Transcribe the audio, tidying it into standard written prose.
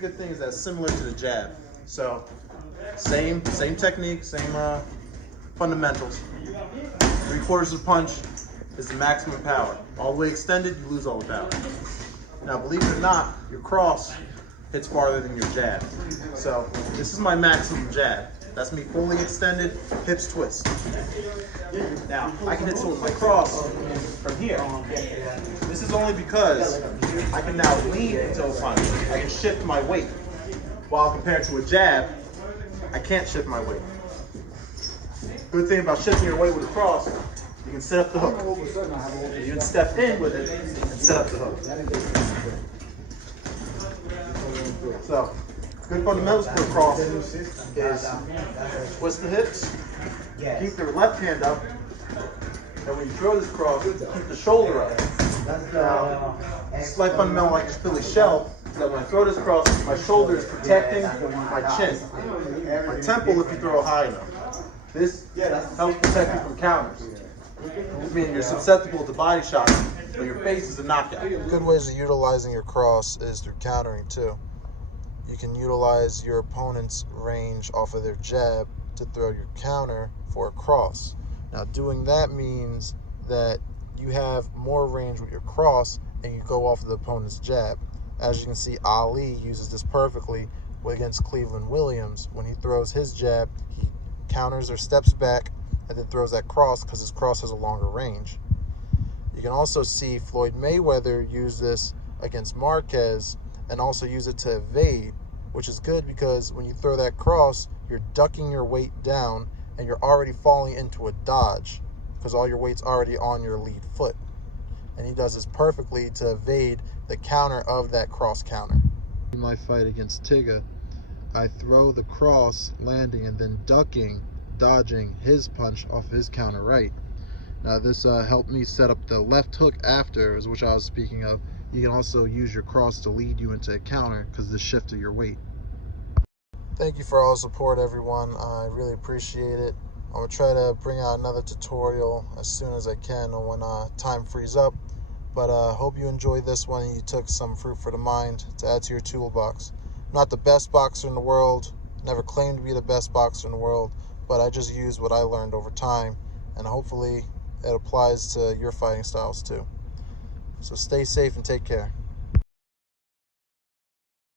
good thing is that it's similar to the jab. So same technique, same fundamentals. 3/4 of the punch is the maximum power. All the way extended, you lose all the power. Now, believe it or not, your cross hits farther than your jab. So this is my maximum jab. That's me fully extended, hips twist. Now, I can hit someone with my cross from here. This is only because I can now lean into a punch. I can shift my weight. While compared to a jab, I can't shift my weight. Good thing about shifting your weight with a cross, you can set up the hook. You can step in with it and set up the hook. So, good fundamentals for a cross is twist the hips, keep your left hand up, and when you throw this cross, keep the shoulder up. Now, slight fundamental like Philly shell, so that when I throw this cross, my shoulder is protecting my chin, my temple if you throw high enough. This helps protect you from counters. I mean, you're susceptible to body shots, but your face is a knockout. Good ways of utilizing your cross is through countering too. You can utilize your opponent's range off of their jab to throw your counter for a cross. Now, doing that means that you have more range with your cross and you go off of the opponent's jab. As you can see, Ali uses this perfectly against Cleveland Williams. When he throws his jab, he counters or steps back and then throws that cross because his cross has a longer range. You can also see Floyd Mayweather use this against Marquez and also use it to evade, which is good because when you throw that cross, you're ducking your weight down and you're already falling into a dodge because all your weight's already on your lead foot. And he does this perfectly to evade the counter of that cross counter. In my fight against Tiga, I throw the cross landing and then ducking, dodging his punch off his counter right. Now this helped me set up the left hook after, which I was speaking of. You can also use your cross to lead you into a counter because of the shift of your weight. Thank you for all the support, everyone. I really appreciate it. I'm going to try to bring out another tutorial as soon as I can when time frees up. But I hope you enjoyed this one and you took some fruit for the mind to add to your toolbox. I'm not the best boxer in the world, never claimed to be the best boxer in the world, but I just used what I learned over time, and hopefully it applies to your fighting styles too. So stay safe and take care.